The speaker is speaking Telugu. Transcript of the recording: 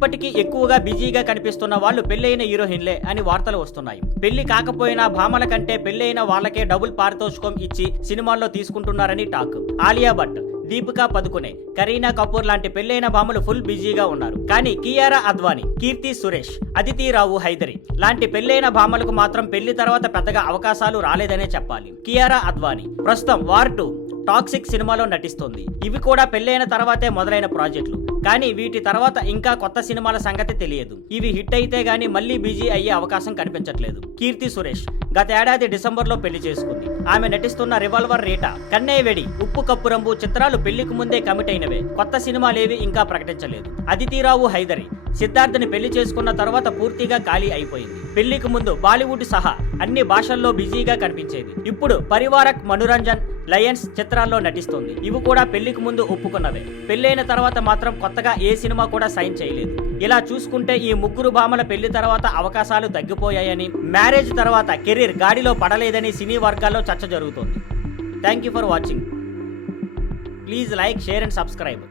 ఇప్పటికీ ఎక్కువగా బిజీగా కనిపిస్తున్న వాళ్ళు పెళ్లైన హీరోయిన్లే అని వార్తలు వస్తున్నాయి. పెళ్లి కాకపోయినా భామల కంటే పెళ్లైన వాళ్ళకే డబుల్ పారితోషికం ఇచ్చి సినిమాల్లో తీసుకుంటున్నారని టాక్. ఆలియా భట్, దీపికా పదుకునే, కరీనా కపూర్ లాంటి పెళ్లైన భామలు ఫుల్ బిజీగా ఉన్నారు. కానీ కియారా అద్వానీ, కీర్తి సురేష్, అదితి రావు హైదరి లాంటి పెళ్లైన భామలకు మాత్రం పెళ్లి తర్వాత పెద్దగా అవకాశాలు రాలేదనే చెప్పాలి. కియారా అద్వానీ ప్రస్తుతం వార్ 2 టాక్సిక్ సినిమాలో నటిస్తుంది. ఇవి కూడా పెళ్లైన తర్వాతే మొదలైన ప్రాజెక్టులు. కానీ వీటి తర్వాత ఇంకా కొత్త సినిమాల సంగతి తెలియదు. ఇవి హిట్ అయితే గానీ మళ్ళీ బిజీ అయ్యే అవకాశం కనిపించట్లేదు. కీర్తి సురేష్ గత ఏడాది డిసెంబర్లో పెళ్లి చేసుకుంది. ఆమె నటిస్తున్న రివాల్వర్ రేటా, కన్నేవెడి, ఉప్పు కప్పురంబు చిత్రాలు పెళ్లికి ముందే కమిట్ అయినవే. కొత్త సినిమాలేవి ఇంకా ప్రకటించలేదు. అదితిరావు హైదరి సిద్ధార్థ్ని పెళ్లి చేసుకున్న తర్వాత పూర్తిగా ఖాళీ అయిపోయింది. పెళ్లికి ముందు బాలీవుడ్ సహా అన్ని భాషల్లో బిజీగా కనిపించేది. ఇప్పుడు పరివారక్, మనోరంజన్, లయన్స్ చిత్రాల్లో నటిస్తుంది. ఇవి కూడా పెళ్లికి ముందు ఒప్పుకున్నవే. పెళ్లైన తర్వాత మాత్రం కొత్తగా ఏ సినిమా కూడా సైన్ చేయలేదు. ఇలా చూసుకుంటే ఈ ముగ్గురు భామల పెళ్లి తర్వాత అవకాశాలు తగ్గిపోయాయని, మ్యారేజ్ తర్వాత కెరీర్ గాడిలో పడలేదని సినీ వర్గాల్లో చర్చ జరుగుతోంది. Thank you for watching. Please like, share and subscribe.